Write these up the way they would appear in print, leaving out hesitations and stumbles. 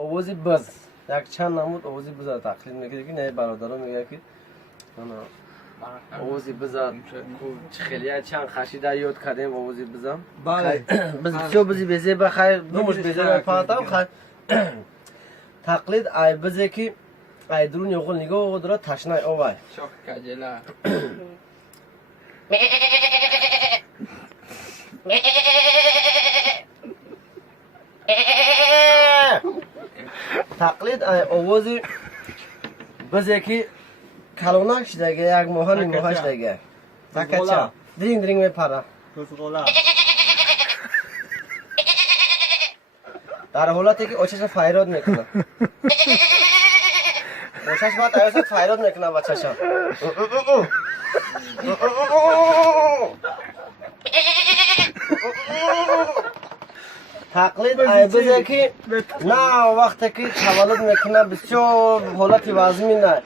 آوازی بز یک چند نمود آوازی بز تقلید میکنه که نه برادرها میگه که آوازی بزن خیلی چند خشی در یاد کردیم آوازی بزن بله بزن بزی بزی بخیر نموش بزی پاتم خیر تقلید ای بزی که ای درون یقول نگاه داره تشنه آوای شاک کجلا تقلید ای آوازی بزی که کلونک شده یک ماهانی ماهش دیگه تکچه درینگ درینگ میپره کسغولا در حالتی که آچش فریاد میکنه آچش باید ایوست فریاد میکنه بچه‌شا تقلید ای بزه که نه وقتی که تولد میکنه بسیار حالت وزمی نه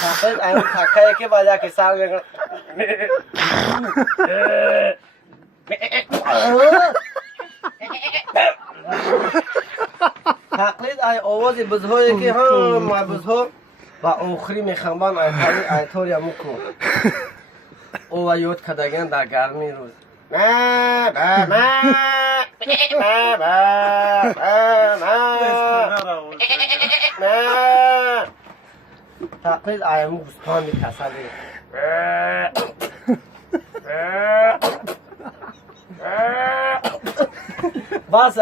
تقلید ای تکه که باید که سر میکنه تقلید ای آواز بزهایی که هم بزها و آخری میخنبان ای طوری همون کن او و یاد کدگن در گرمی روز تقلید ای همون گوستان میکسلی بس